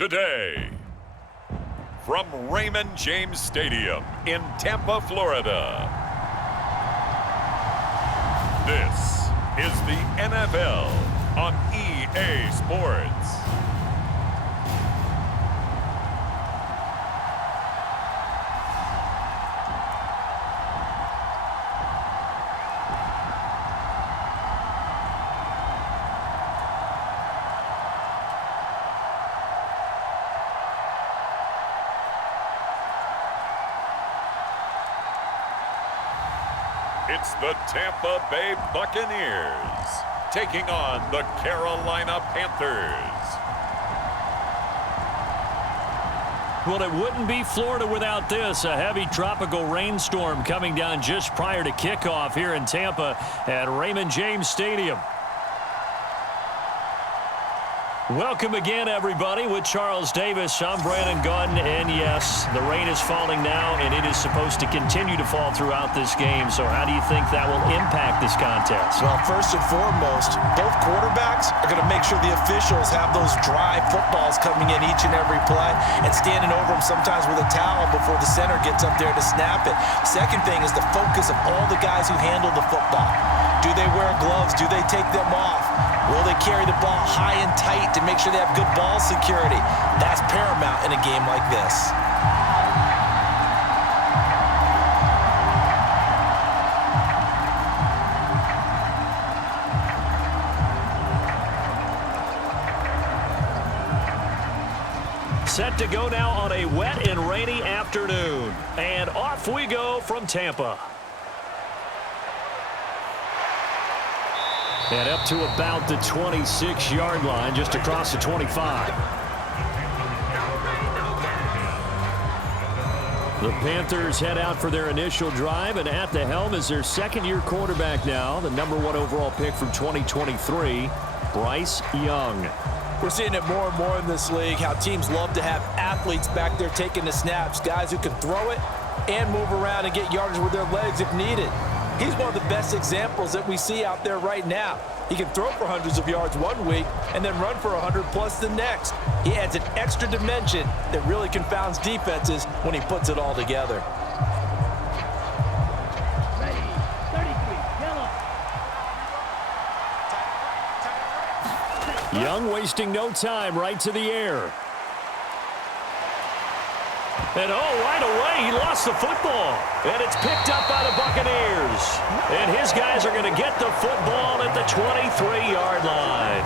today. From Raymond James Stadium in Tampa, Florida, this is the NFL on EA Sports. It's the Tampa Bay Buccaneers taking on the Carolina Panthers. Well, it wouldn't be Florida without this. A heavy tropical rainstorm coming down just prior to kickoff here in Tampa at Raymond James Stadium. Welcome again, everybody. With Charles Davis, I'm Brandon Gunn, and yes, the rain is falling now, and it is supposed to continue to fall throughout this game. So how do you think that will impact this contest? Well, first and foremost, both quarterbacks are going to make sure the officials have those dry footballs coming in each and every play and standing over them sometimes with a towel before the center gets up there to snap it. Second thing is the focus of all the guys who handle the football. Do they wear gloves? Do they take them off? Will they carry the ball high and tight to make sure they have good ball security? That's paramount in a game like this. Set to go now on a wet and rainy afternoon. And off we go from Tampa. And up to about the 26-yard line, just across the 25. The Panthers head out for their initial drive, and at the helm is their second-year quarterback now, the #1 overall pick from 2023, Bryce Young. We're seeing it more and more in this league, how teams love to have athletes back there taking the snaps, guys who can throw it and move around and get yardage with their legs if needed. He's one of the best examples that we see out there right now. He can throw for hundreds of yards one week and then run for 100+ the next. He adds an extra dimension that really confounds defenses when he puts it all together. Ready, 33, yellow. Young wasting no time, right to the air. And right away, he lost the football. And it's picked up by the Buccaneers. And his guys are going to get the football at the 23-yard line.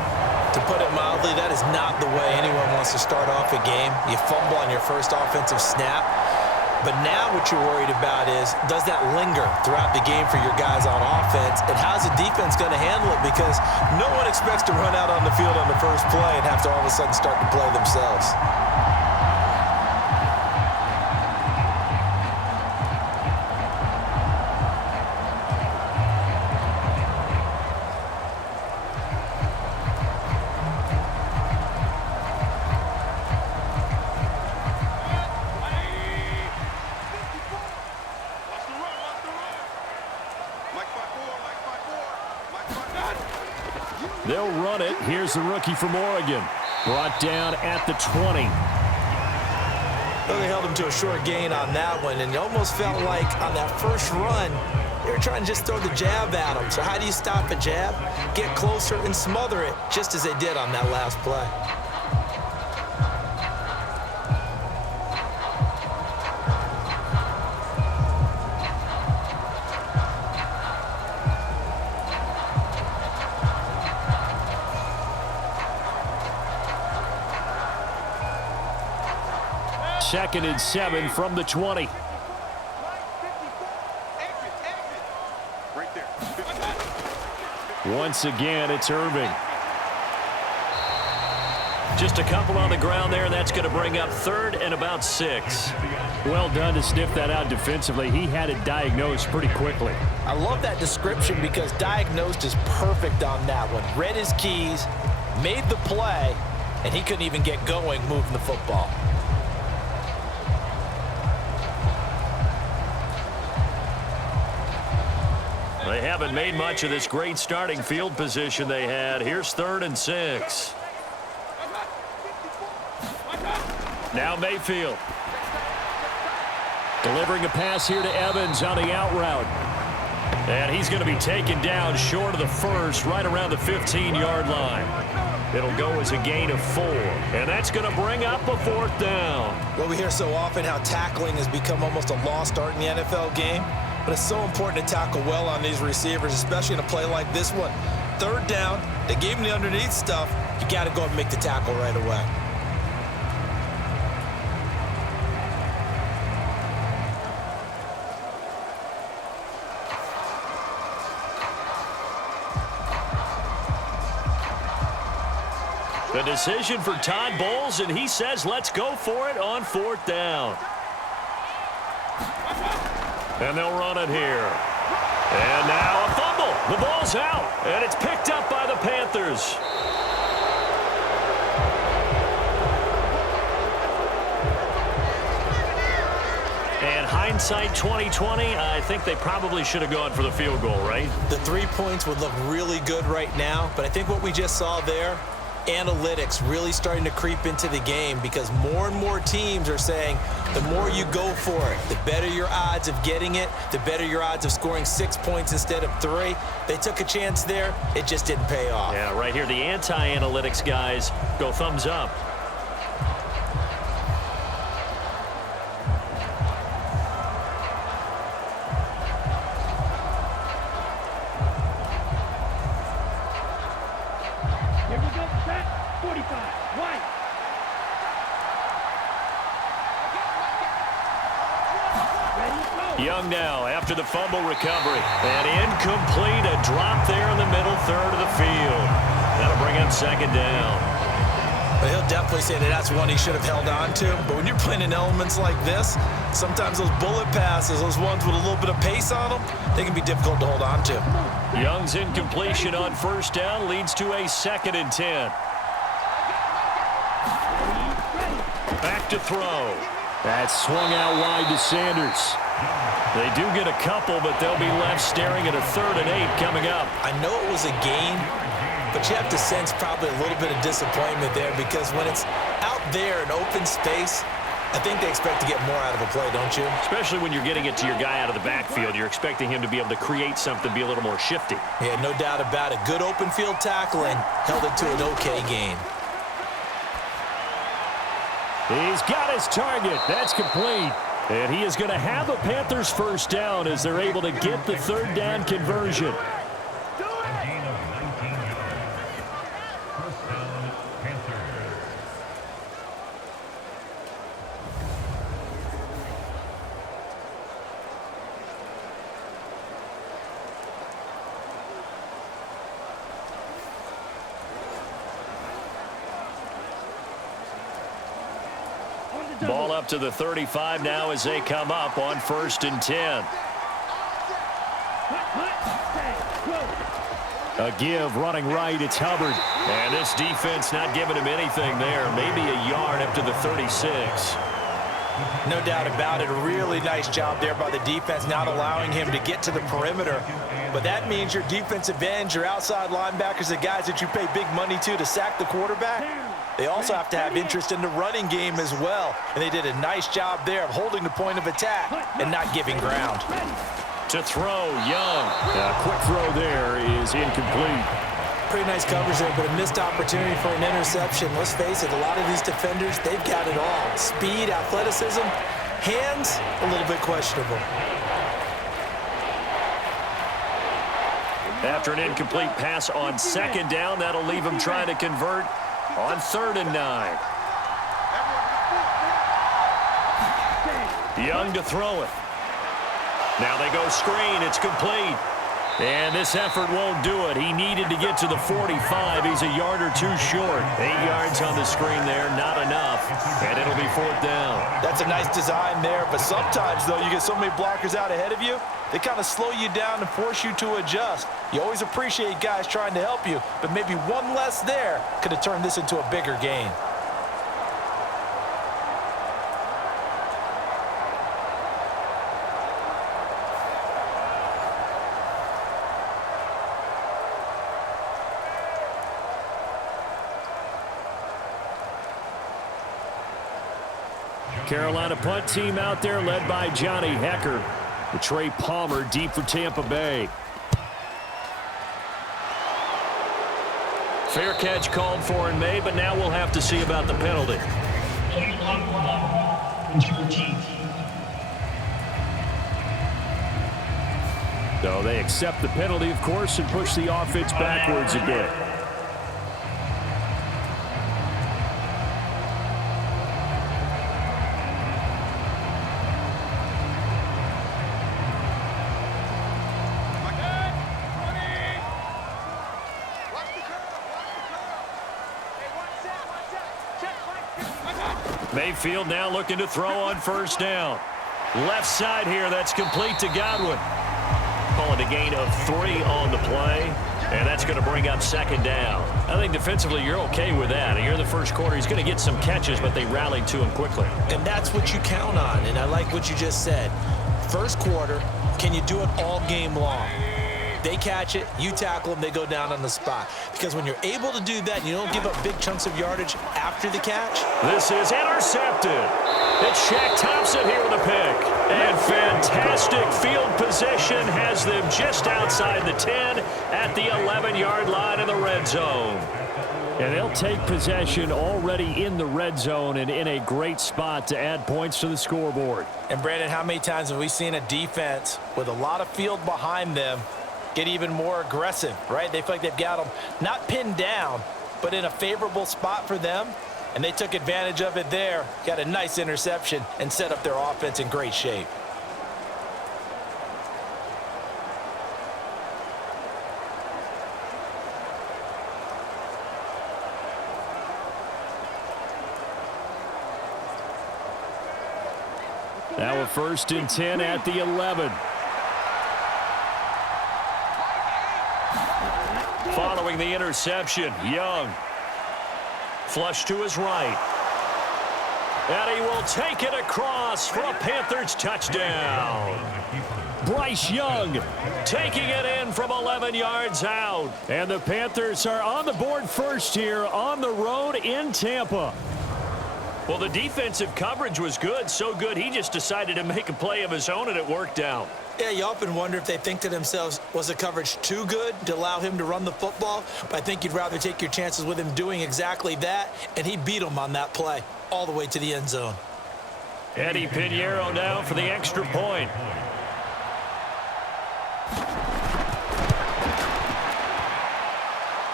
To put it mildly, that is not the way anyone wants to start off a game. You fumble on your first offensive snap. But now what you're worried about is, does that linger throughout the game for your guys on offense? And how's the defense going to handle it? Because no one expects to run out on the field on the first play and have to all of a sudden start to play themselves. They'll run it. Here's the rookie from Oregon. Brought down at the 20. Well, they held him to a short gain on that one, and it almost felt like on that first run, they were trying to just throw the jab at him. So how do you stop a jab? Get closer and smother it, just as they did on that last play. Second and 7 from the 20. Once again, it's Irving. Just a couple on the ground there, and that's going to bring up third and about 6. Well done to sniff that out defensively. He had it diagnosed pretty quickly. I love that description because diagnosed is perfect on that one. Read his keys, made the play, and he couldn't even get going moving the football. They haven't made much of this great starting field position they had. Here's third and 6. Now Mayfield. Delivering a pass here to Evans on the out route. And he's going to be taken down short of the first, right around the 15-yard line. It'll go as a gain of 4. And that's going to bring up a 4th down. Well, we hear so often how tackling has become almost a lost art in the NFL game. But it's so important to tackle well on these receivers, especially in a play like this one. 3rd down, they gave him the underneath stuff. You got to go and make the tackle right away. The decision for Todd Bowles, and he says let's go for it on 4th down. And they'll run it here. And now a fumble. The ball's out, and it's picked up by the Panthers. And hindsight 2020, I think they probably should have gone for the field goal, right? The 3 points would look really good right now, but I think what we just saw there, analytics really starting to creep into the game because more and more teams are saying the more you go for it, the better your odds of getting it, the better your odds of scoring 6 points instead of 3. They took a chance there. It just didn't pay off. Yeah, right here, the anti-analytics guys go thumbs up. Here we go, set, 45, right. Ready, go. Young now after the fumble recovery. And incomplete, a drop there in the middle third of the field. That'll bring up 2nd down. But he'll definitely say that that's one he should have held on to. But when you're playing in elements like this, sometimes those bullet passes, those ones with a little bit of pace on them, they can be difficult to hold on to. Young's incompletion on 1st down leads to a 2nd and 10. Back to throw. That's swung out wide to Sanders. They do get a couple, but they'll be left staring at a 3rd and 8 coming up. I know it was a gain, but you have to sense probably a little bit of disappointment there because when it's out there in open space, I think they expect to get more out of a play, don't you? Especially when you're getting it to your guy out of the backfield. You're expecting him to be able to create something, be a little more shifty. Yeah, no doubt about it. Good open field tackling held it to an okay gain. He's got his target. That's complete. And he is going to have a Panthers 1st down as they're able to get the 3rd down conversion. Ball up to the 35 now as they come up on 1st and 10. A give running right. It's Hubbard. And this defense not giving him anything there. Maybe a yard up to the 36. No doubt about it. A really nice job there by the defense, not allowing him to get to the perimeter. But that means your defensive ends, your outside linebackers, the guys that you pay big money to sack the quarterback, they also have to have interest in the running game as well. And they did a nice job there of holding the point of attack and not giving ground. To throw, Young. A quick throw there is incomplete. Pretty nice coverage there, but a missed opportunity for an interception. Let's face it, a lot of these defenders, they've got it all. Speed, athleticism, hands, a little bit questionable. After an incomplete pass on 2nd down, that'll leave him trying to convert on 3rd and 9. Young to throw it. Now they go screen. It's complete. And this effort won't do it. He needed to get to the 45. He's a yard or 2 short. 8 yards on the screen there, not enough. And it'll be 4th down. That's a nice design there, but sometimes, though, you get so many blockers out ahead of you, they kind of slow you down and force you to adjust. You always appreciate guys trying to help you, but maybe one less there could have turned this into a bigger gain. Carolina punt team out there led by Johnny Hecker. The Trey Palmer deep for Tampa Bay. Fair catch called for and made, but now we'll have to see about the penalty. So they accept the penalty, of course, and push the offense backwards a bit. Mayfield now looking to throw on first down. Left side here, that's complete to Godwin. Call it a gain of 3 on the play, and that's going to bring up second down. I think defensively you're okay with that. Here in the first quarter, he's going to get some catches, but they rallied to him quickly. And that's what you count on, and I like what you just said. First quarter, can you do it all game long? They catch it, you tackle them, they go down on the spot. Because when you're able to do that, and you don't give up big chunks of yardage after the catch. This is intercepted. It's Shaq Thompson here with a pick. And fantastic field position has them just outside the 10 at the 11-yard line in the red zone. And they'll take possession already in the red zone and in a great spot to add points to the scoreboard. And Brandon, how many times have we seen a defense with a lot of field behind them get even more aggressive, right? They feel like they've got them not pinned down, but in a favorable spot for them, and they took advantage of it there, got a nice interception, and set up their offense in great shape. Now a 1st and 10 at the 11. Following the interception, Young. Flush to his right. And he will take it across for a Panthers touchdown. Bryce Young taking it in from 11 yards out. And the Panthers are on the board first here on the road in Tampa. Well, the defensive coverage was good, so good he just decided to make a play of his own, and it worked out. Yeah, you often wonder if they think to themselves, was the coverage too good to allow him to run the football? But I think you'd rather take your chances with him doing exactly that, and he beat him on that play all the way to the end zone. Eddie Pinheiro now for the extra point.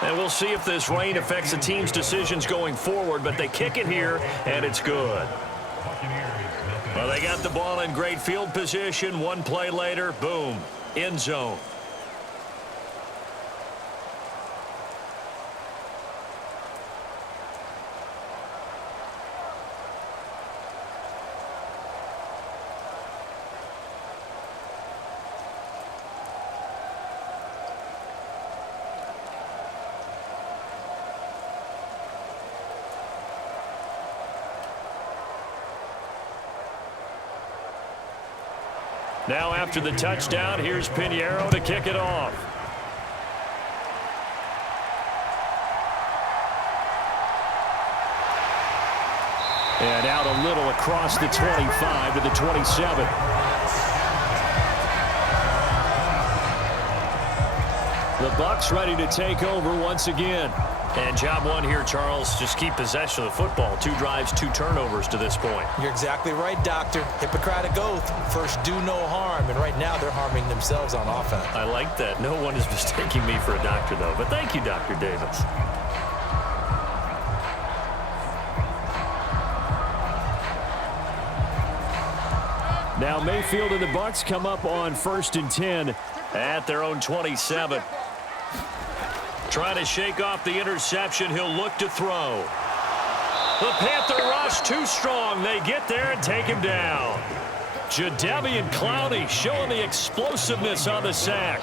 And we'll see if this rain affects the team's decisions going forward, but they kick it here, and it's good. Well, they got the ball in great field position. One play later, boom, end zone. Now after the touchdown, here's Pinheiro to kick it off. And out a little across the 25 to the 27. The Bucs ready to take over once again. And job one here, Charles, just keep possession of the football. 2 drives, 2 turnovers to this point. You're exactly right, Doctor. Hippocratic oath, first do no harm. And right now they're harming themselves on offense. I like that. No one is mistaking me for a doctor, though. But thank you, Dr. Davis. Now Mayfield and the Bucs come up on 1st and 10 at their own 27. Trying to shake off the interception. He'll look to throw. The Panther rush too strong. They get there and take him down. Jadeveon Clowney showing the explosiveness on the sack.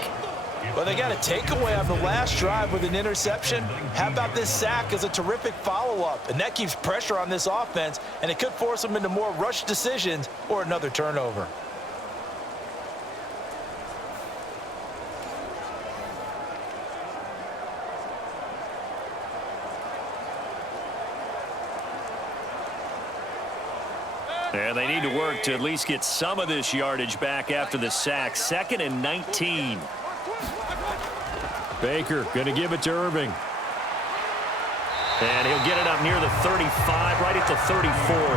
Well, they got a takeaway on the last drive with an interception. How about this sack as a terrific follow-up? And that keeps pressure on this offense, and it could force them into more rush decisions or another turnover. And they need to work to at least get some of this yardage back after the sack. 2nd and 19. Baker going to give it to Irving. And he'll get it up near the 35, right at the 34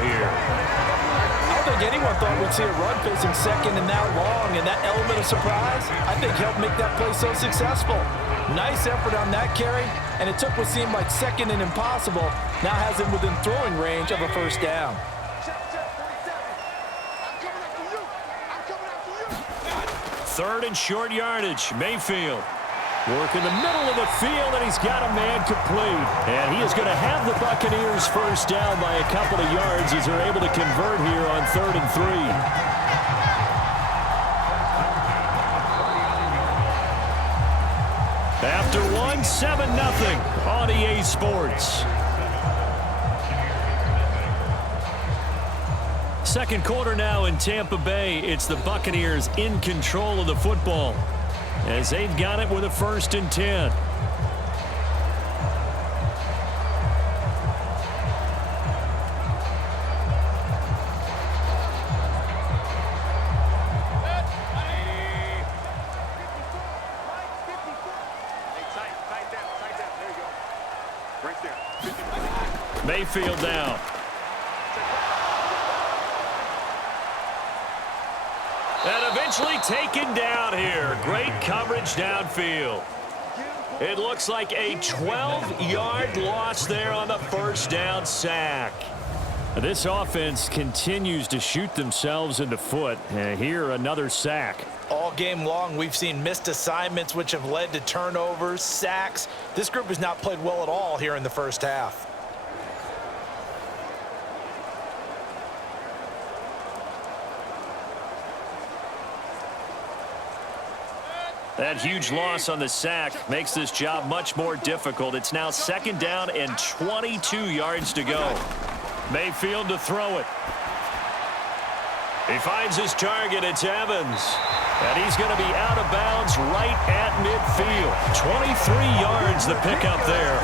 here. I don't think anyone thought we'd see a run facing 2nd and that long, and that element of surprise, I think, helped make that play so successful. Nice effort on that carry, and it took what seemed like 2nd and impossible, now has him within throwing range of a first down. 3rd and short yardage. Mayfield. Work in the middle of the field, and he's got a man complete. And he is going to have the Buccaneers first down by a couple of yards as they're able to convert here on 3rd and 3. After 1, 7-0 on EA Sports. Second quarter now in Tampa Bay. It's the Buccaneers in control of the football as they've got it with a 1st and 10. Mayfield down. And eventually taken down here. Great coverage downfield. It looks like a 12-yard loss there on the first down sack. This offense continues to shoot themselves in the foot. And here, another sack. All game long, we've seen missed assignments, which have led to turnovers, sacks. This group has not played well at all here in the first half. That huge loss on the sack makes this job much more difficult. It's now 2nd down and 22 yards to go. Mayfield to throw it. He finds his target. It's Evans. And he's going to be out of bounds right at midfield. 23 yards the pickup there.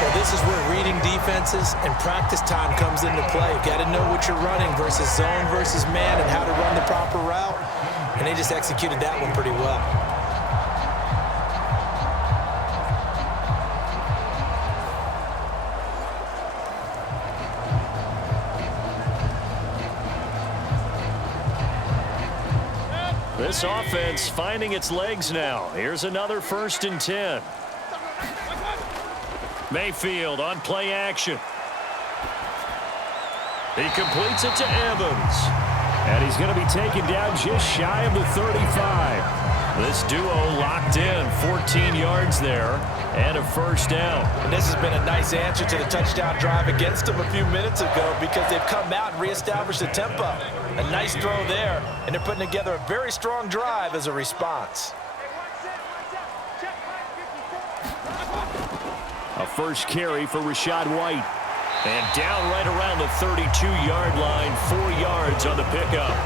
Well, this is where reading defenses and practice time comes into play. You've got to know what you're running versus zone versus man and how to run the proper route. And they just executed that one pretty well. This offense finding its legs now. Here's another 1st and 10. Mayfield on play action. He completes it to Evans. And he's going to be taken down just shy of the 35. This duo locked in. 14 yards there and a first down. And this has been a nice answer to the touchdown drive against them a few minutes ago because they've come out and reestablished the tempo. A nice throw there, and they're putting together a very strong drive as a response. A first carry for Rachaad White. And down right around the 32-yard line, 4 yards on the pickup.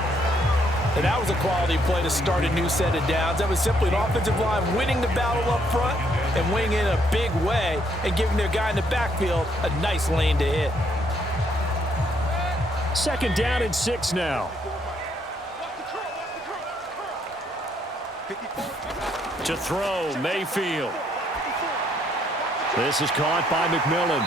And that was a quality play to start a new set of downs. That was simply an offensive line winning the battle up front and winning in a big way and giving their guy in the backfield a nice lane to hit. 2nd down and 6 now. To throw, Mayfield. This is caught by McMillan.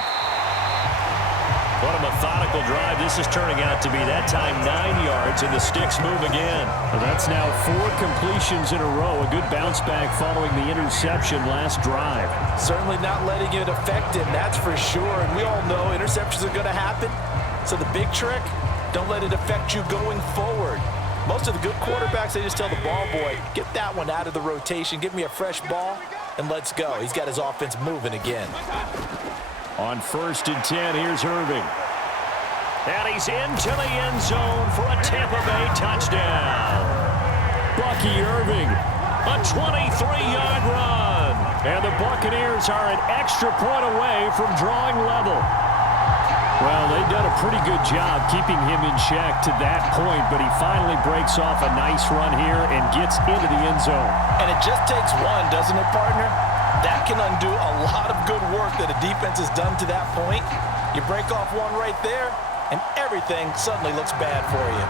What a methodical drive this is turning out to be. That time 9 yards, and the sticks move again. Well, that's now 4 completions in a row. A good bounce back following the interception last drive. Certainly not letting it affect him, that's for sure. And we all know interceptions are going to happen. So the big trick, don't let it affect you going forward. Most of the good quarterbacks, they just tell the ball boy, get that one out of the rotation, give me a fresh ball, and let's go. He's got his offense moving again. On 1st and 10, here's Irving. And he's into the end zone for a Tampa Bay touchdown. Bucky Irving, a 23-yard run. And the Buccaneers are an extra point away from drawing level. Well, they've done a pretty good job keeping him in check to that point, but he finally breaks off a nice run here and gets into the end zone. And it just takes one, doesn't it, partner? That can undo a lot of good work that a defense has done to that point. You break off one right there, and everything suddenly looks bad for you.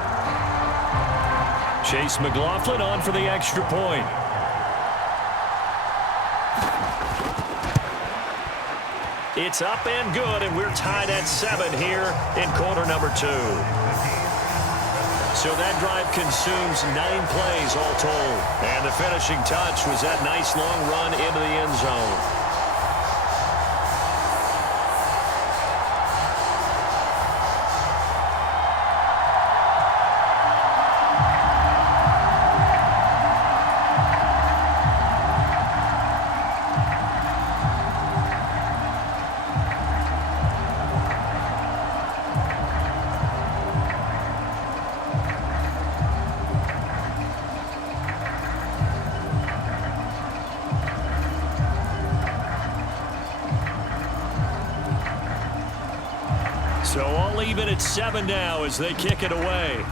Chase McLaughlin on for the extra point. It's up and good, and we're tied at 7 here in quarter number 2. So that drive consumes 9 plays all told. And the finishing touch was that nice long run into the end zone. So all even at 7 now as they kick it away.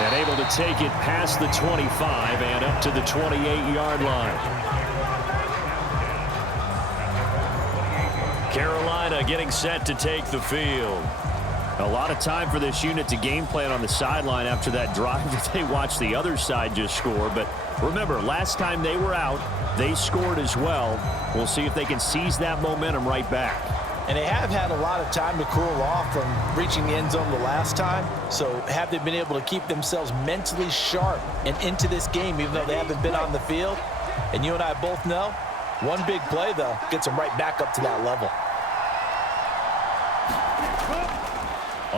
And able to take it past the 25 and up to the 28-yard line. Carolina getting set to take the field. A lot of time for this unit to game plan on the sideline after that drive that they watched the other side just score. But remember, last time they were out, they scored as well. We'll see if they can seize that momentum right back. And they have had a lot of time to cool off from reaching the end zone the last time. So have they been able to keep themselves mentally sharp and into this game even though they haven't been on the field? And you and I both know, one big play, though, gets them right back up to that level.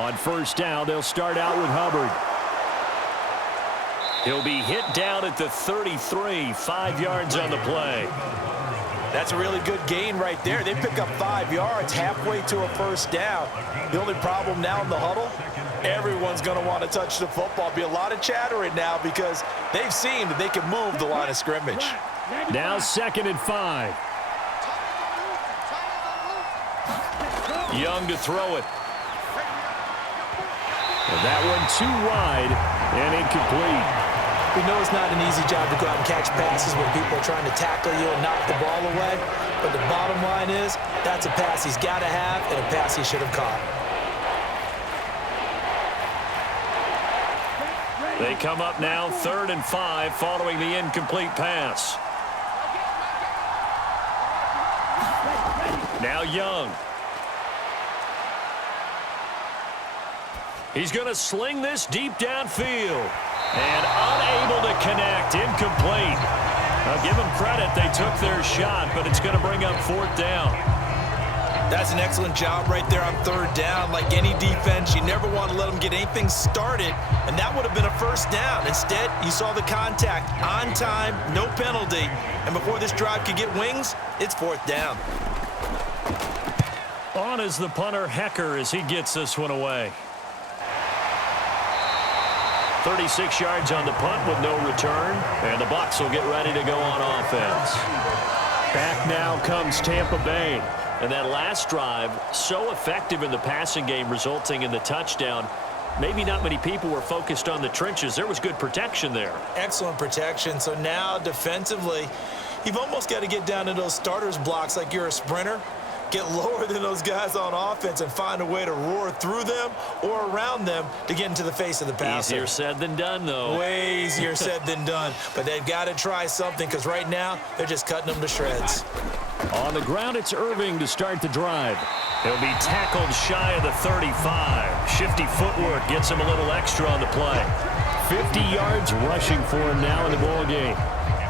On first down, they'll start out with Hubbard. He'll be hit down at the 33, 5 yards on the play. That's a really good gain right there. They pick up 5 yards halfway to a first down. The only problem now in the huddle, everyone's going to want to touch the football. Be a lot of chattering now because they've seen that they can move the line of scrimmage. Now 2nd and 5. Young to throw it. And that one too wide and incomplete. We know it's not an easy job to go out and catch passes when people are trying to tackle you and knock the ball away. But the bottom line is that's a pass he's got to have and a pass he should have caught. They come up now 3rd and 5 following the incomplete pass. Now Young. He's going to sling this deep downfield. And unable to connect, incomplete. I'll give them credit, they took their shot, but it's going to bring up 4th down. That's an excellent job right there on 3rd down. Like any defense, you never want to let them get anything started, and that would have been a first down. Instead, you saw the contact on time, no penalty, and before this drive could get wings, it's 4th down. On is the punter, Hecker, as he gets this one away. 36 yards on the punt with no return, and the Bucs will get ready to go on offense. Back now comes Tampa Bay, and that last drive so effective in the passing game resulting in the touchdown. Maybe not many people were focused on the trenches. There was good protection there. Excellent protection. So now defensively, you've almost got to get down to those starters blocks like you're a sprinter. Get lower than those guys on offense and find a way to roar through them or around them to get into the face of the passer. Easier said than done, though. Way easier said than done. But they've got to try something because right now they're just cutting them to shreds. On the ground, it's Irving to start the drive. He'll be tackled shy of the 35. Shifty footwork gets him a little extra on the play. 50 yards rushing for him now in the ball game.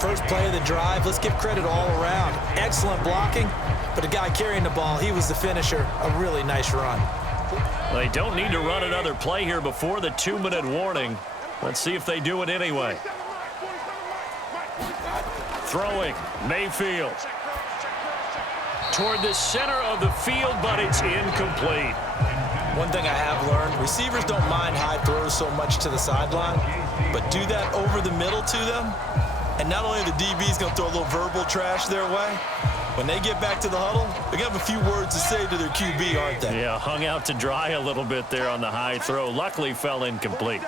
First play of the drive, let's give credit all around. Excellent blocking. But the guy carrying the ball, he was the finisher. A really nice run. They don't need to run another play here before the 2-minute warning. Let's see if they do it anyway. Throwing, Mayfield. Toward the center of the field, but it's incomplete. One thing I have learned, receivers don't mind high throws so much to the sideline, but do that over the middle to them, and not only are the DBs going to throw a little verbal trash their way, when they get back to the huddle, they're going to have a few words to say to their QB, aren't they? Yeah, hung out to dry a little bit there on the high throw. Luckily fell incomplete.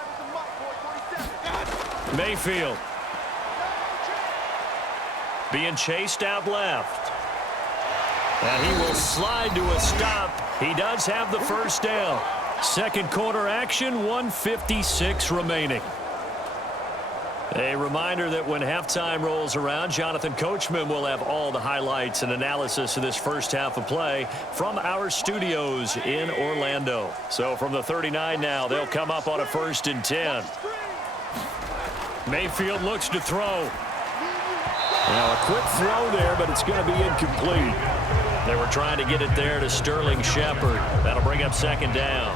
Mayfield being chased out left. And he will slide to a stop. He does have the first down. Second quarter action, 1:56 remaining. A reminder that when halftime rolls around, Jonathon Coachman will have all the highlights and analysis of this first half of play from our studios in Orlando. So from the 39 now, they'll come up on a 1st and 10. Mayfield looks to throw. Now a quick throw there, but it's going to be incomplete. They were trying to get it there to Sterling Shepard. That'll bring up 2nd down.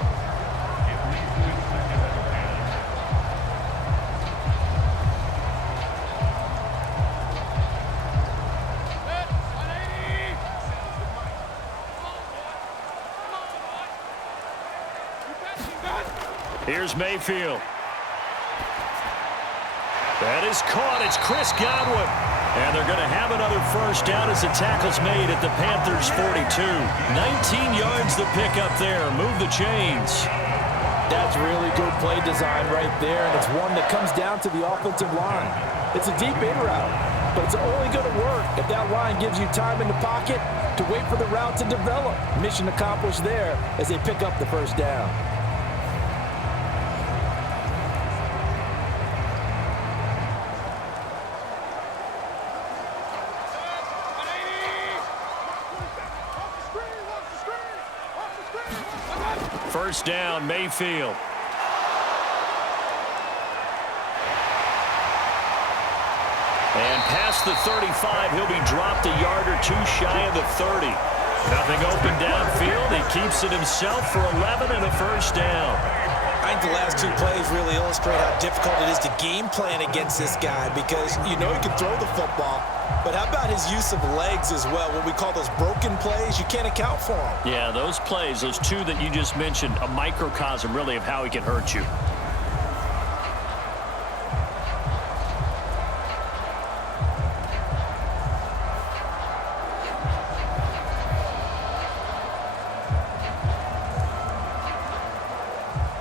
Here's Mayfield. That is caught. It's Chris Godwin. And they're going to have another first down as the tackle's made at the Panthers' 42. 19 yards the pickup there. Move the chains. That's really good play design right there, and it's one that comes down to the offensive line. It's a deep in route, but it's only going to work if that line gives you time in the pocket to wait for the route to develop. Mission accomplished there as they pick up the first down. First down, Mayfield. And past the 35, he'll be dropped a yard or two shy of the 30. Nothing open downfield. He keeps it himself for 11 and a first down. I think the last 2 plays really illustrate how difficult it is to game plan against this guy because you know he can throw the football, but how about his use of legs as well? What we call those broken plays, you can't account for them. Yeah, those plays, those 2 that you just mentioned, a microcosm really of how he can hurt you.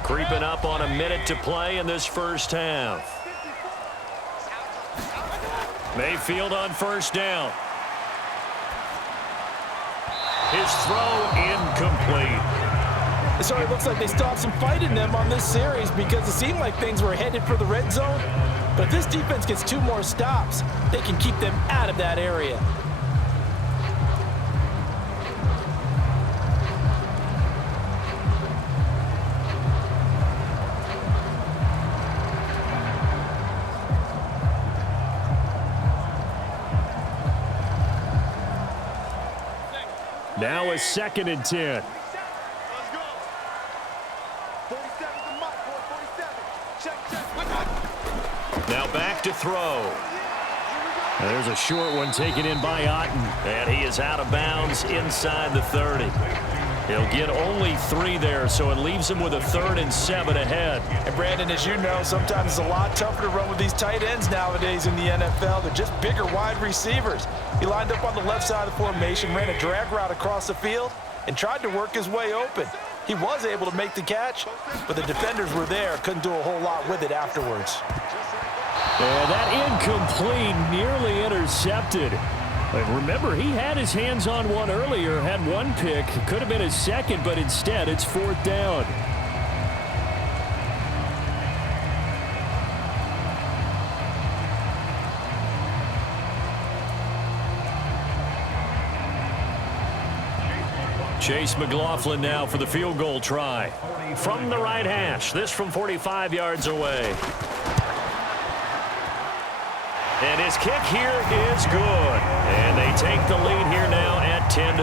Creeping up on a minute to play in this first half. Mayfield on first down. His throw incomplete. So it looks like they stopped some fight in them on this series because it seemed like things were headed for the red zone. But if this defense gets 2 more stops, they can keep them out of that area. Now a 2nd and 10. Now back to throw. There's a short one taken in by Otten. And he is out of bounds inside the 30. He'll get only 3 there, so it leaves him with a 3rd and 7 ahead. And Brandon, as you know, sometimes it's a lot tougher to run with these tight ends nowadays in the NFL. They're just bigger wide receivers. He lined up on the left side of the formation, ran a drag route across the field, and tried to work his way open. He was able to make the catch, but the defenders were there, couldn't do a whole lot with it afterwards. And that incomplete, nearly intercepted. But remember, he had his hands on one earlier, had 1 pick. Could have been his 2nd, but instead it's 4th down. Chase McLaughlin now for the field goal try. From the right hash, this from 45 yards away. And his kick here is good. And they take the lead here now at 10-7.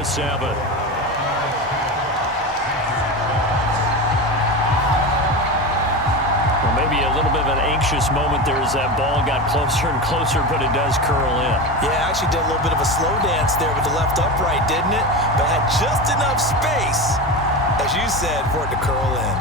Well, maybe a little bit of an anxious moment there as that ball got closer and closer, but it does curl in. Yeah, actually did a little bit of a slow dance there with the left upright, didn't it? But had just enough space, as you said, for it to curl in.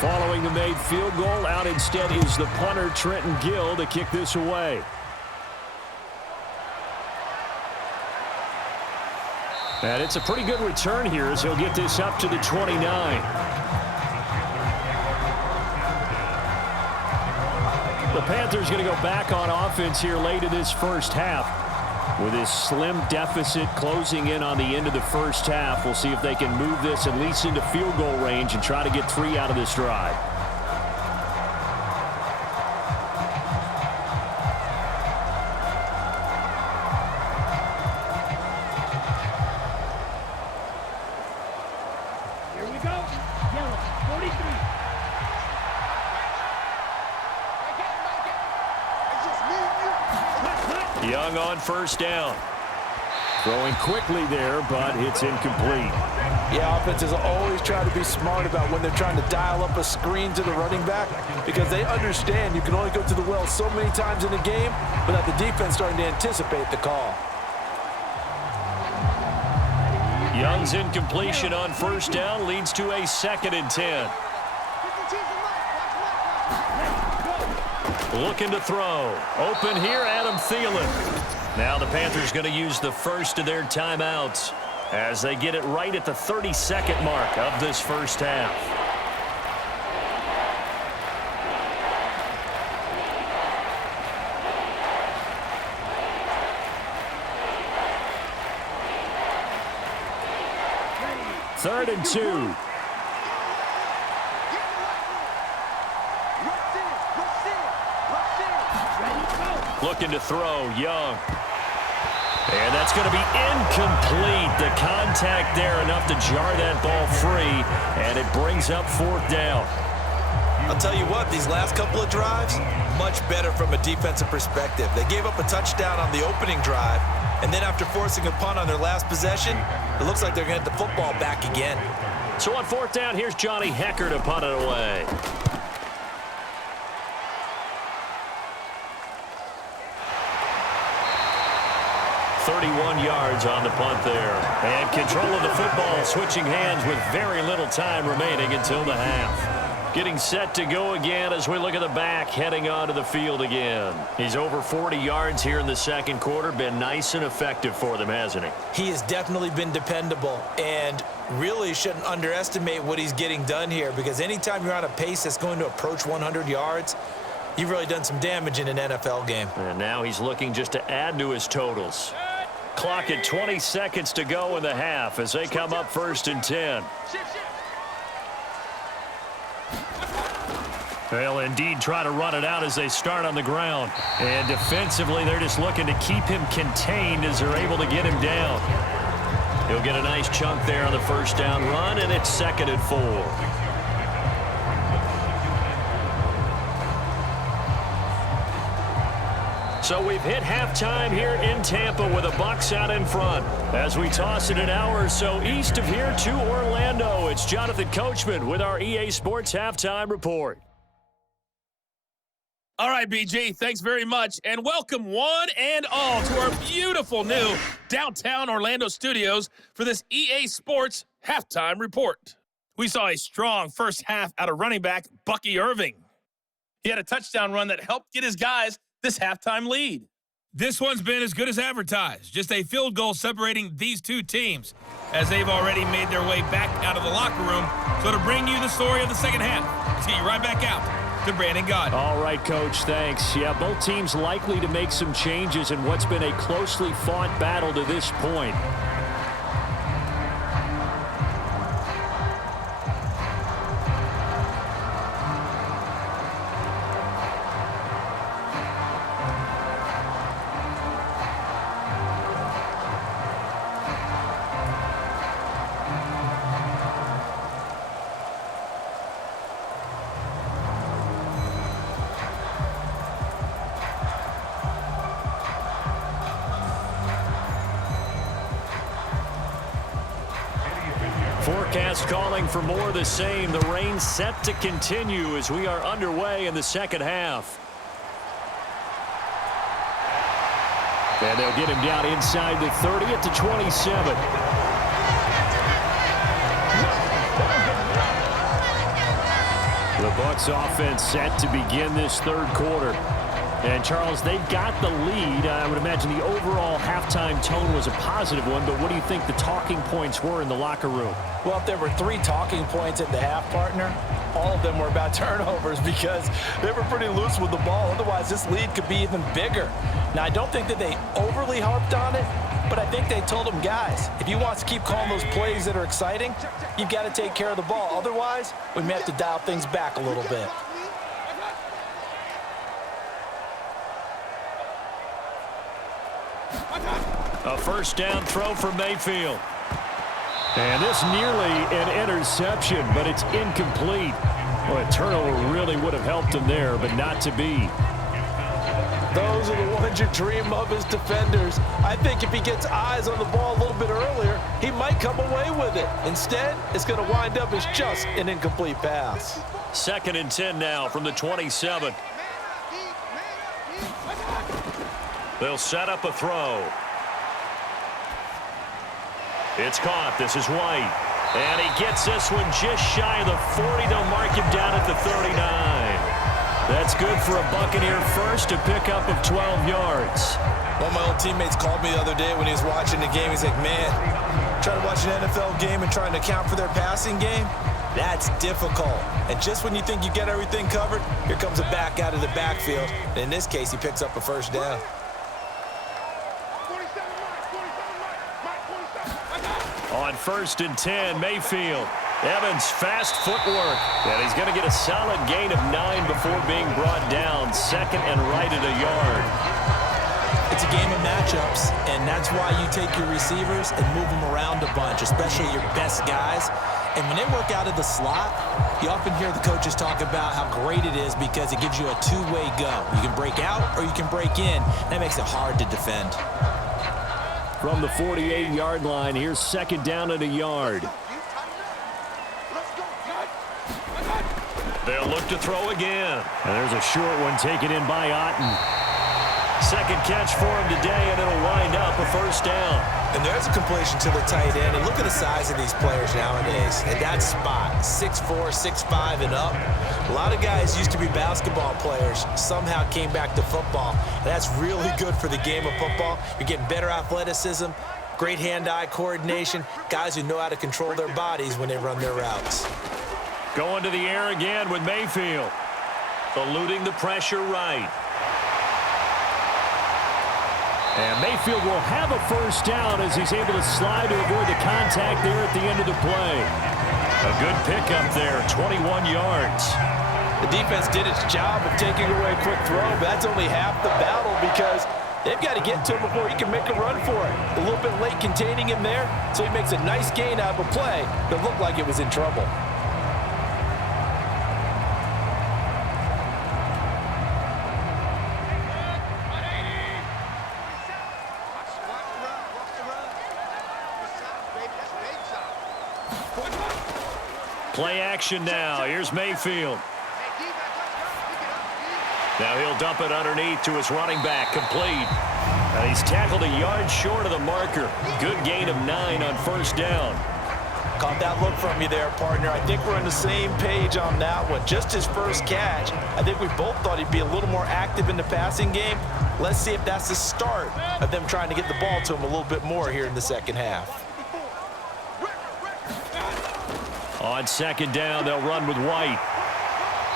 Following the made field goal, out instead is the punter, Trenton Gill, to kick this away. And it's a pretty good return here as he'll get this up to the 29. The Panthers going to go back on offense here late in this first half. With this slim deficit closing in on the end of the first half, we'll see if they can move this at least into field goal range and try to get 3 out of this drive. Here we go. Yellow, 43. Young on first down. Throwing quickly there, but it's incomplete. Yeah, offenses always try to be smart about when they're trying to dial up a screen to the running back because they understand you can only go to the well so many times in a game without the defense starting to anticipate the call. Young's incompletion on first down leads to a 2nd and 10. Looking to throw. Open here, Adam Thielen. Now the Panthers going to use the first of their timeouts as they get it right at the 30-second mark of this first half. Third and 2. Looking to throw, Young. And that's going to be incomplete. The contact there enough to jar that ball free, and it brings up 4th down. I'll tell you what, these last couple of drives, much better from a defensive perspective. They gave up a touchdown on the opening drive, and then after forcing a punt on their last possession, it looks like they're going to get the football back again. So on 4th down, here's Johnny Hecker to punt it away. 31 yards on the punt there. And control of the football, switching hands with very little time remaining until the half. Getting set to go again as we look at the back, heading onto the field again. He's over 40 yards here in the second quarter. Been nice and effective for them, hasn't he? He has definitely been dependable and really shouldn't underestimate what he's getting done here because anytime you're on a pace that's going to approach 100 yards, you've really done some damage in an NFL game. And now he's looking just to add to his totals. Clock at 20 seconds to go in the half as they come up 1st and 10. They'll indeed try to run it out as they start on the ground. And defensively, they're just looking to keep him contained as they're able to get him down. He'll get a nice chunk there on the first down run, and it's 2nd and 4. So we've hit halftime here in Tampa with the Bucs out in front. As we toss it an hour or so east of here to Orlando, it's Jonathan Coachman with our EA Sports Halftime Report. All right, BG, thanks very much, and welcome one and all to our beautiful new downtown Orlando studios for this EA Sports Halftime Report. We saw a strong first half out of running back Bucky Irving. He had a touchdown run that helped get his guys this halftime lead. This one's been as good as advertised. Just a field goal separating these two teams as they've already made their way back out of the locker room. So to bring you the story of the second half, let's get you right back out to Brandon Gaudin. All right, Coach, thanks. Yeah, both teams likely to make some changes in what's been a closely fought battle to this point. Forecast calling for more of the same. The rain set to continue as we are underway in the second half. And they'll get him down inside the 30 at the 27. The Bucs offense set to begin this third quarter. And, Charles, they've got the lead. I would imagine the overall halftime tone was a positive one, but what do you think the talking points were in the locker room? Well, if there were 3 talking points at the half, partner, all of them were about turnovers because they were pretty loose with the ball. Otherwise, this lead could be even bigger. Now, I don't think that they overly harped on it, but I think they told them, guys, if you want to keep calling those plays that are exciting, you've got to take care of the ball. Otherwise, we may have to dial things back a little bit. A first down throw for Mayfield. And this nearly an interception, but it's incomplete. Well, a turnover really would have helped him there, but not to be. Those are the ones you dream of as defenders. I think if he gets eyes on the ball a little bit earlier, he might come away with it. Instead, it's going to wind up as just an incomplete pass. 2nd and 10 now from the 27. They'll set up a throw. It's caught. This is White. And he gets this one just shy of the 40. They'll mark him down at the 39. That's good for a Buccaneer first, to pick up of 12 yards. One of my old teammates called me the other day when he was watching the game. He's like, man, trying to watch an NFL game and trying to account for their passing game, that's difficult. And just when you think you get everything covered, here comes a back out of the backfield. And in this case, he picks up a first down. On 1st and 10, Mayfield. Evans, fast footwork. And he's going to get a solid gain of 9 before being brought down. 2nd and right at a yard. It's a game of matchups, and that's why you take your receivers and move them around a bunch, especially your best guys. And when they work out of the slot, you often hear the coaches talk about how great it is because it gives you a two-way go. You can break out or you can break in. That makes it hard to defend. From the 48-yard line, here's 2nd down at a yard. They'll look to throw again. And there's a short one taken in by Otten. 2nd catch for him today, and it'll wind up a first down. And there's a completion to the tight end. And look at the size of these players nowadays. At that spot, 6'4", 6'5", and up. A lot of guys used to be basketball players, somehow came back to football. And that's really good for the game of football. You're getting better athleticism, great hand-eye coordination, guys who know how to control their bodies when they run their routes. Going to the air again with Mayfield. Eluding the pressure right. And Mayfield will have a first down as he's able to slide to avoid the contact there at the end of the play. A good pickup there, 21 yards. The defense did its job of taking away a quick throw, but that's only half the battle because they've got to get to him before he can make a run for it. A little bit late containing him there, so he makes a nice gain out of a play that looked like it was in trouble. Play action now. Here's Mayfield. Now he'll dump it underneath to his running back. Complete. And he's tackled a yard short of the marker. Good gain of 9 on first down. Caught that look from you there, partner. I think we're on the same page on that one. Just his first catch. I think we both thought he'd be a little more active in the passing game. Let's see if that's the start of them trying to get the ball to him a little bit more here in the second half. On 2nd down, they'll run with White.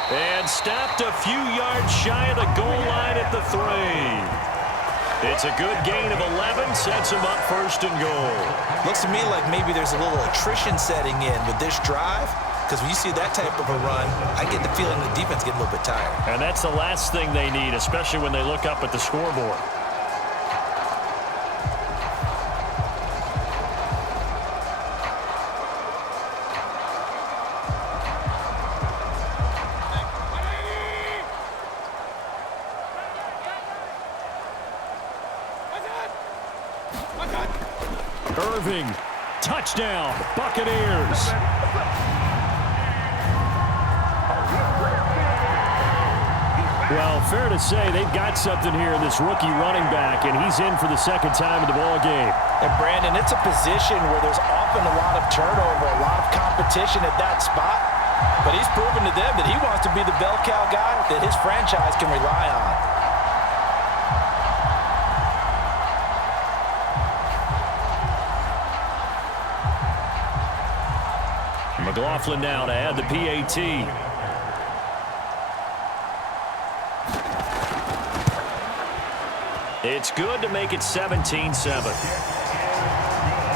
And stopped a few yards shy of the goal line at the 3. It's a good gain of 11, sets him up 1st and goal. Looks to me like maybe there's a little attrition setting in with this drive, because when you see that type of a run, I get the feeling the defense getting a little bit tired. And that's the last thing they need, especially when they look up at the scoreboard. Touchdown, Buccaneers. Well, fair to say they've got something here in this rookie running back, and he's in for the 2nd time in the ball game. And Brandon, it's a position where there's often a lot of turnover, a lot of competition at that spot. But he's proven to them that he wants to be the bell cow guy that his franchise can rely on. McLaughlin now to add the PAT. It's good to make it 17-7.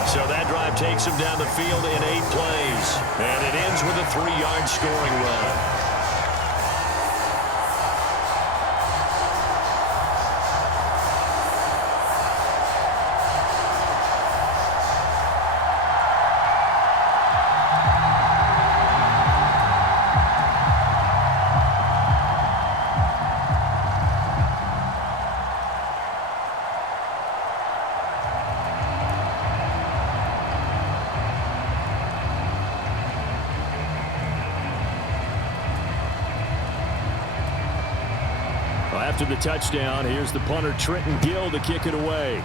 So that drive takes him down the field in 8 plays. And it ends with a 3-yard scoring run. After the touchdown, here's the punter, Trenton Gill, to kick it away.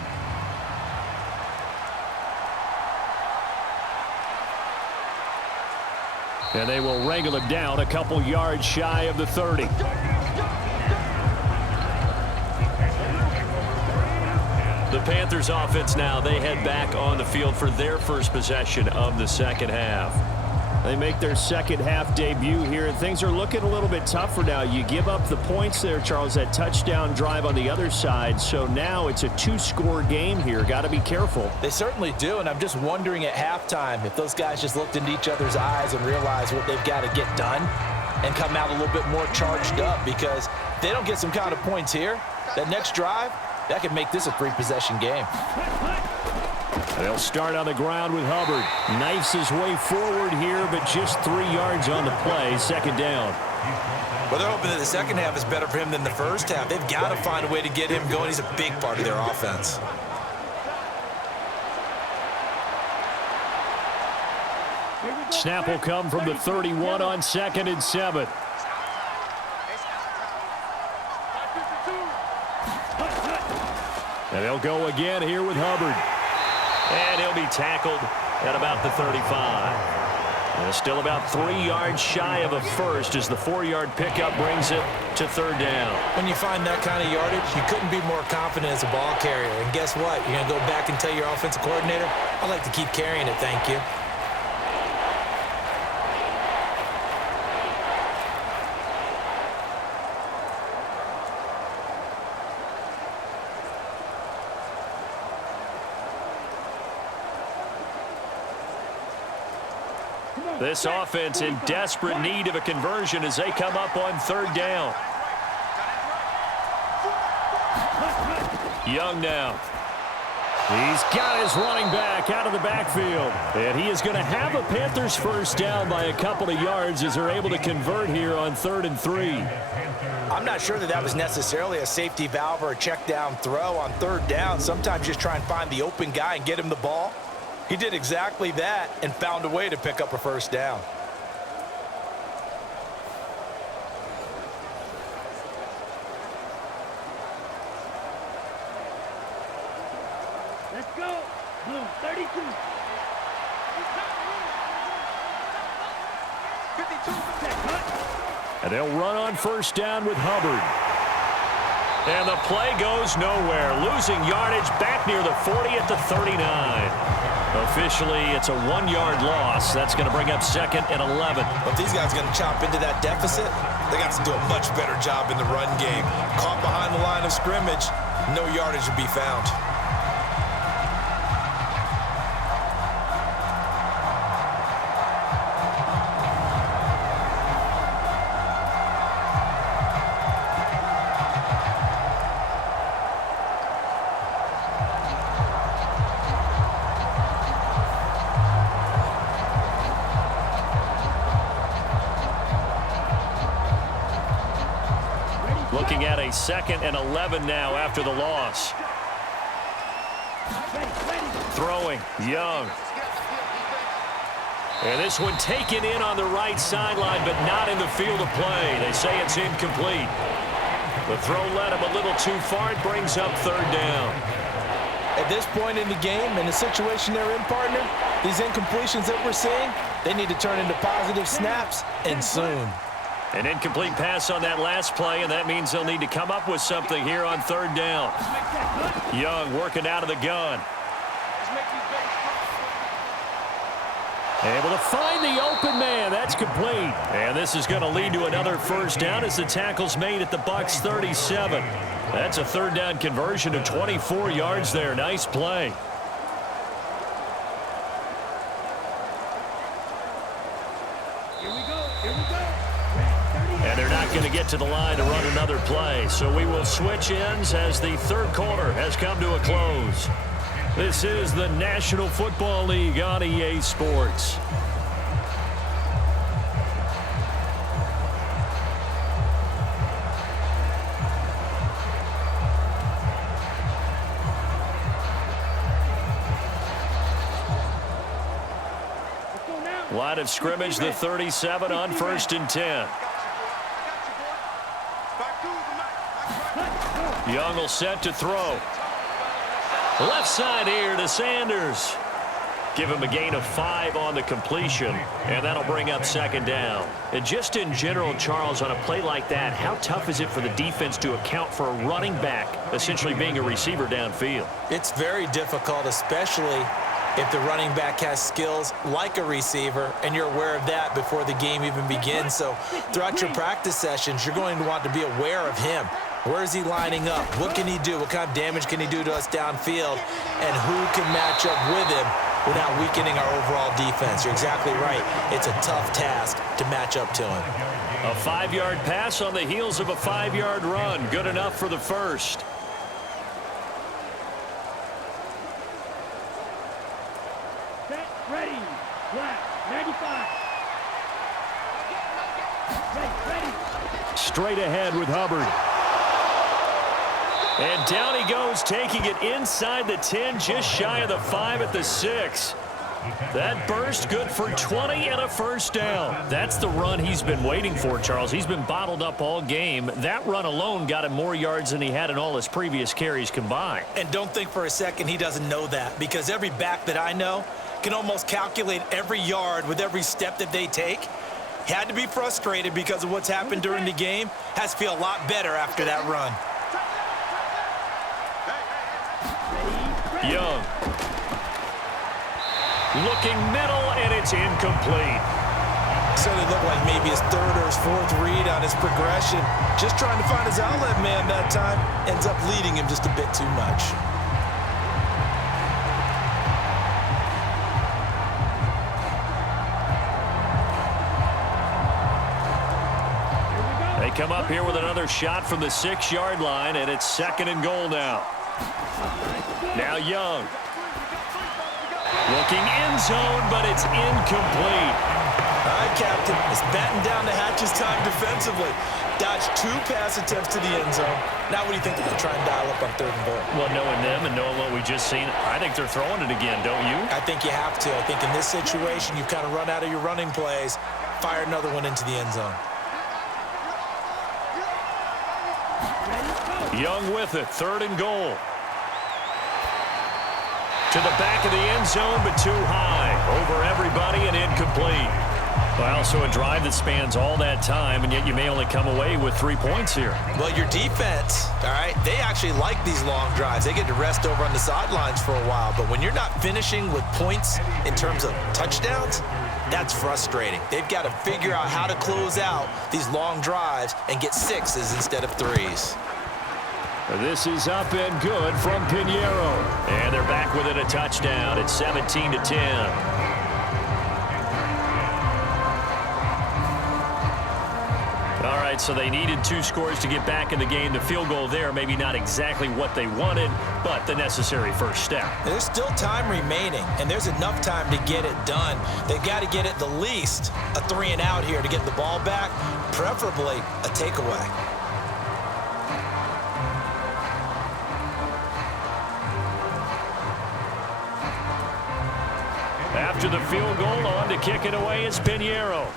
And they will wrangle him down a couple yards shy of the 30. The Panthers offense now, they head back on the field for their first possession of the second half. They make their second half debut here, and things are looking a little bit tougher now. You give up the points there, Charles, that touchdown drive on the other side. So now it's a 2-score game here. Got to be careful. They certainly do, and I'm just wondering at halftime if those guys just looked into each other's eyes and realized what they've got to get done and come out a little bit more charged up, because if they don't get some kind of points here, that next drive, that could make this a 3-possession game. They'll start on the ground with Hubbard. Knifes his way forward here, but just 3 yards on the play. Second down. Well, they're hoping that the second half is better for him than the first half. They've got to find a way to get him going. He's a big part of their offense. Snap will come from the 31 on 2nd and 7. And they'll go again here with Hubbard. And he'll be tackled at about the 35. And still about 3 yards shy of a first as the 4-yard pickup brings it to 3rd down. When you find that kind of yardage, you couldn't be more confident as a ball carrier. And guess what? You're going to go back and tell your offensive coordinator, I'd like to keep carrying it, thank you. This offense in desperate need of a conversion as they come up on 3rd down. Young now. He's got his running back out of the backfield. And he is going to have a Panthers first down by a couple of yards as they're able to convert here on 3rd and 3. I'm not sure that was necessarily a safety valve or a check down throw on 3rd down. Sometimes just try and find the open guy and get him the ball. He did exactly that and found a way to pick up a first down. Let's go. Blue, 32. 52. And they'll run on first down with Hubbard. And the play goes nowhere. Losing yardage back near the 40 at the 39. Officially, it's a 1-yard loss. That's going to bring up 2nd and 11. But if these guys are going to chop into that deficit, they got to do a much better job in the run game. Caught behind the line of scrimmage, no yardage to be found. Looking at a 2nd and 11 now after the loss. Throwing, Young. And this one taken in on the right sideline, but not in the field of play. They say it's incomplete. The throw led him a little too far. It brings up 3rd down. At this point in the game, in the situation they're in, partner, these incompletions that we're seeing, they need to turn into positive snaps, and soon. An incomplete pass on that last play, and that means they'll need to come up with something here on 3rd down. Young working out of the gun. Able to find the open man. That's complete. And this is going to lead to another first down as the tackle's made at the Bucs 37. That's a third down conversion of 24 yards there. Nice play. And they're not going to get to the line to run another play. So we will switch ends as the third quarter has come to a close. This is the National Football League on EA Sports. Line of scrimmage, the 37 on 1st and 10. Young will set to throw. Left side here to Sanders. Give him a gain of 5 on the completion, and that'll bring up second down. And just in general, Charles, on a play like that, how tough is it for the defense to account for a running back essentially being a receiver downfield? It's very difficult, especially if the running back has skills like a receiver, and you're aware of that before the game even begins. So throughout your practice sessions, you're going to want to be aware of him. Where is he lining up? What can he do? What kind of damage can he do to us downfield? And who can match up with him without weakening our overall defense? You're exactly right. It's a tough task to match up to him. A 5-yard pass on the heels of a 5-yard run. Good enough for the first. Set, ready, left, 95. Ready. Straight ahead with Hubbard. And down he goes, taking it inside the 10, just shy of the 5 at the 6. That burst good for 20 and a first down. That's the run he's been waiting for, Charles. He's been bottled up all game. That run alone got him more yards than he had in all his previous carries combined. And don't think for a second he doesn't know that, because every back that I know can almost calculate every yard with every step that they take. Had to be frustrated because of what's happened during the game. Has to feel a lot better after that run. Young. Looking middle, and it's incomplete. So it looked like maybe his third or his fourth read on his progression. Just trying to find his outlet man that time. Ends up leading him just a bit too much. They come up here with another shot from the 6-yard line, and it's 2nd and goal now. Now Young. Looking end zone, but it's incomplete. All right, Captain. It's batten down the hatches time defensively. Dodged 2 pass attempts to the end zone. Now what do you think they're going to try and dial up on 3rd and goal? Well, knowing them and knowing what we just seen, I think they're throwing it again, don't you? I think you have to. I think in this situation, you've kind of run out of your running plays. Fire another one into the end zone. Young with it, 3rd and goal. To the back of the end zone, but too high. Over everybody and incomplete. Well, so a drive that spans all that time, and yet you may only come away with 3 points here. Well, your defense, all right, they actually like these long drives. They get to rest over on the sidelines for a while. But when you're not finishing with points in terms of touchdowns, that's frustrating. They've got to figure out how to close out these long drives and get 6s instead of 3s. This is up and good from Pinheiro. And they're back within a touchdown. It's 17-10. All right, so they needed 2 scores to get back in the game. The field goal there, maybe not exactly what they wanted, but the necessary first step. There's still time remaining, and there's enough time to get it done. They've got to get at the least a 3 and out here to get the ball back, preferably a takeaway. After the field goal, on to kick it away is Pinheiro.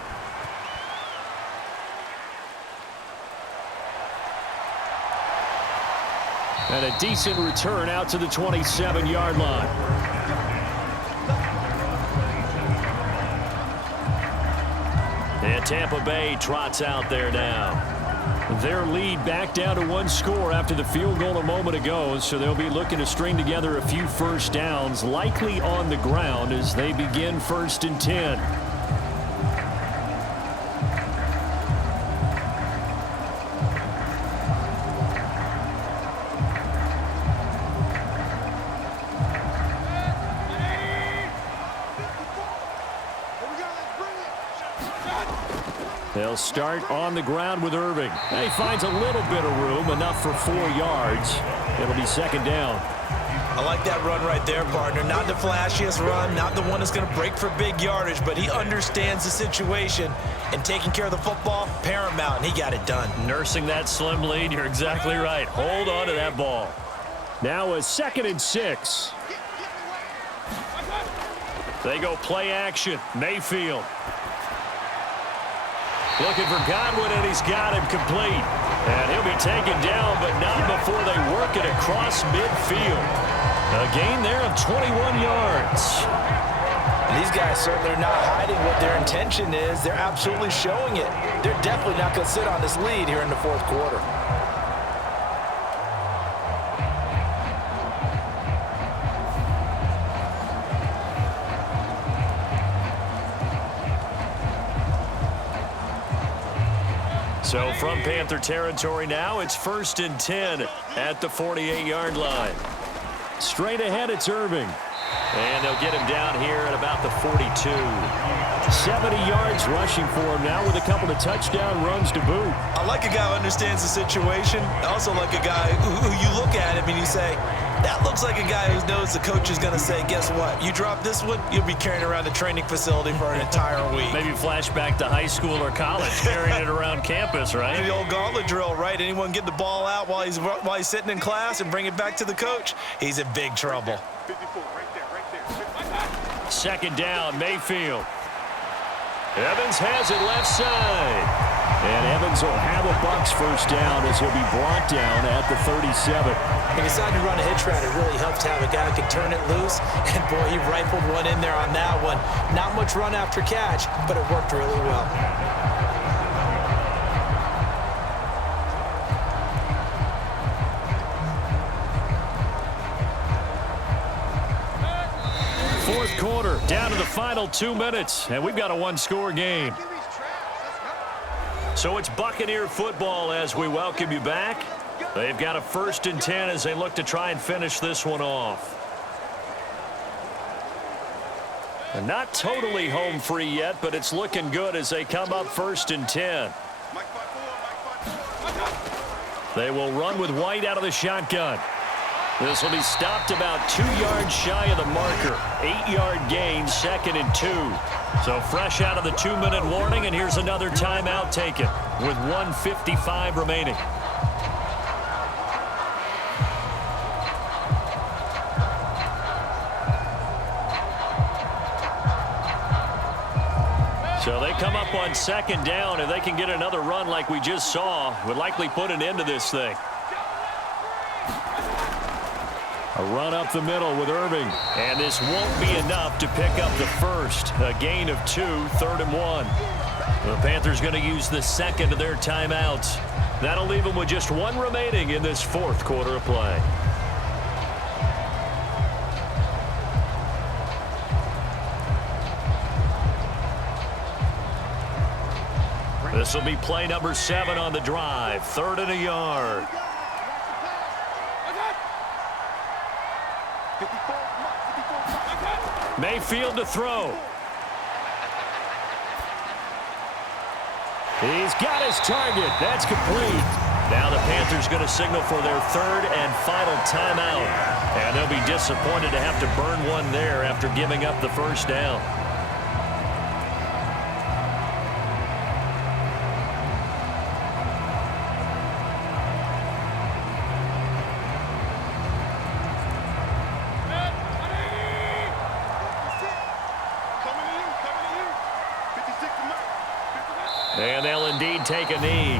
And a decent return out to the 27-yard line. And Tampa Bay trots out there now. Their lead back down to one score after the field goal a moment ago, so they'll be looking to string together a few first downs, likely on the ground as they begin 1st and 10. They'll start on the ground with Irving. He finds a little bit of room, enough for 4 yards. It'll be 2nd down. I like that run right there, partner. Not the flashiest run, not the one that's going to break for big yardage, but he understands the situation, and taking care of the football, paramount, and he got it done. Nursing that slim lead, you're exactly right. Hold on to that ball. Now a 2nd and 6. They go play action. Mayfield. Looking for Godwin, and he's got him complete. And he'll be taken down, but not before they work it across midfield. A gain there of 21 yards. These guys certainly are not hiding what their intention is. They're absolutely showing it. They're definitely not going to sit on this lead here in the 4th quarter. So from Panther territory now, it's 1st and 10 at the 48-yard line. Straight ahead, it's Irving. And they'll get him down here at about the 42. 70 yards rushing for him now with a couple of touchdown runs to boot. I like a guy who understands the situation. I also like a guy who you look at him and you say, that looks like a guy who knows the coach is going to say, guess what? You drop this one, you'll be carrying around the training facility for an entire week. Maybe flashback to high school or college, carrying it around campus, right? The old gauntlet drill, right? Anyone get the ball out while he's sitting in class and bring it back to the coach? He's in big trouble. 2nd down, Mayfield. Evans has it left side. And Evans will have a Bucs first down as he'll be brought down at the 37. He decided to run a hitch route. It really helps to have a guy who can turn it loose. And, boy, he rifled one in there on that one. Not much run after catch, but it worked really well. Fourth quarter, down to the final 2 minutes, and we've got a one-score game. So it's Buccaneer football as we welcome you back. They've got a 1st and 10 as they look to try and finish this one off. And not totally home free yet, but it's looking good as they come up 1st and 10. They will run with White out of the shotgun. This will be stopped about 2 yards shy of the marker. 8-yard gain, 2nd and 2. So fresh out of the 2-minute warning, and here's another timeout taken with 1:55 remaining. So they come up on 2nd down. If they can get another run like we just saw, would likely put an end to this thing. A run up the middle with Irving. And this won't be enough to pick up the first. A gain of 2, 3rd and 1. The Panthers going to use the 2nd of their timeouts. That'll leave them with just 1 remaining in this 4th quarter of play. This will be play number 7 on the drive. 3rd and a yard. Mayfield to throw. He's got his target. That's complete. Now the Panthers going to signal for their 3rd and final timeout. And they'll be disappointed to have to burn one there after giving up the first down. And they'll indeed take a knee.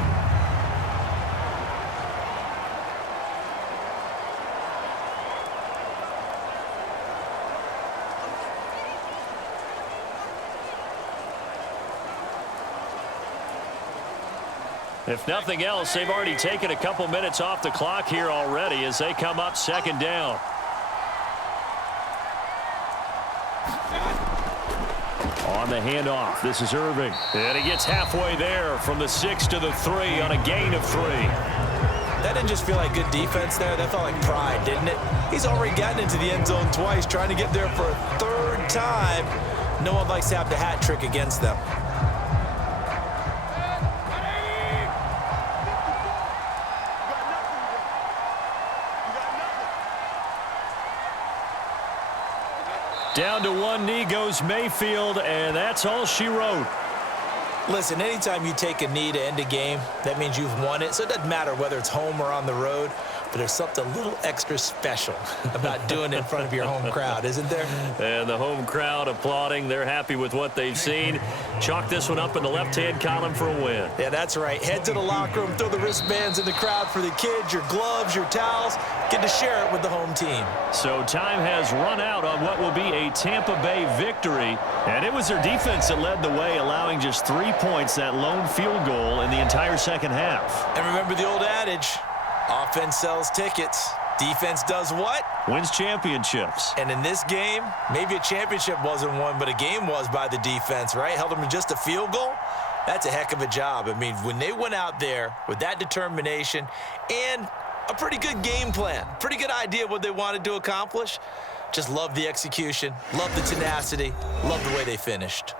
If nothing else, they've already taken a couple minutes off the clock here already as they come up second down. On the handoff, this is Irving. And he gets halfway there from the 6 to the 3 on a gain of 3. That didn't just feel like good defense there. That felt like pride, didn't it? He's already gotten into the end zone twice, trying to get there for a third time. No one likes to have the hat trick against them. Down to one knee goes Mayfield, and that's all she wrote. Listen, anytime you take a knee to end a game, that means you've won it. So it doesn't matter whether it's home or on the road, but there's something a little extra special about doing it in front of your home crowd, isn't there? And the home crowd applauding. They're happy with what they've seen. Chalk this one up in the left-hand column for a win. Yeah, that's right. Head to the locker room, throw the wristbands in the crowd for the kids, your gloves, your towels. Get to share it with the home team. So time has run out on what will be a Tampa Bay victory. And it was their defense that led the way, allowing just 3 points, that lone field goal in the entire second half. And remember the old adage, offense sells tickets. Defense does what? Wins championships. And in this game, maybe a championship wasn't won, but a game was by the defense, right? Held them to just a field goal. That's a heck of a job. I mean, when they went out there with that determination and a pretty good game plan, pretty good idea what they wanted to accomplish, just love the execution, love the tenacity, love the way they finished.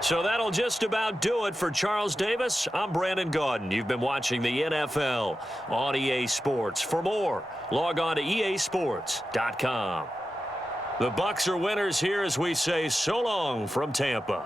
So that'll just about do it for Charles Davis. I'm Brandon Gaudin. You've been watching the NFL on EA Sports. For more, log on to easports.com. The Bucs are winners here as we say so long from Tampa.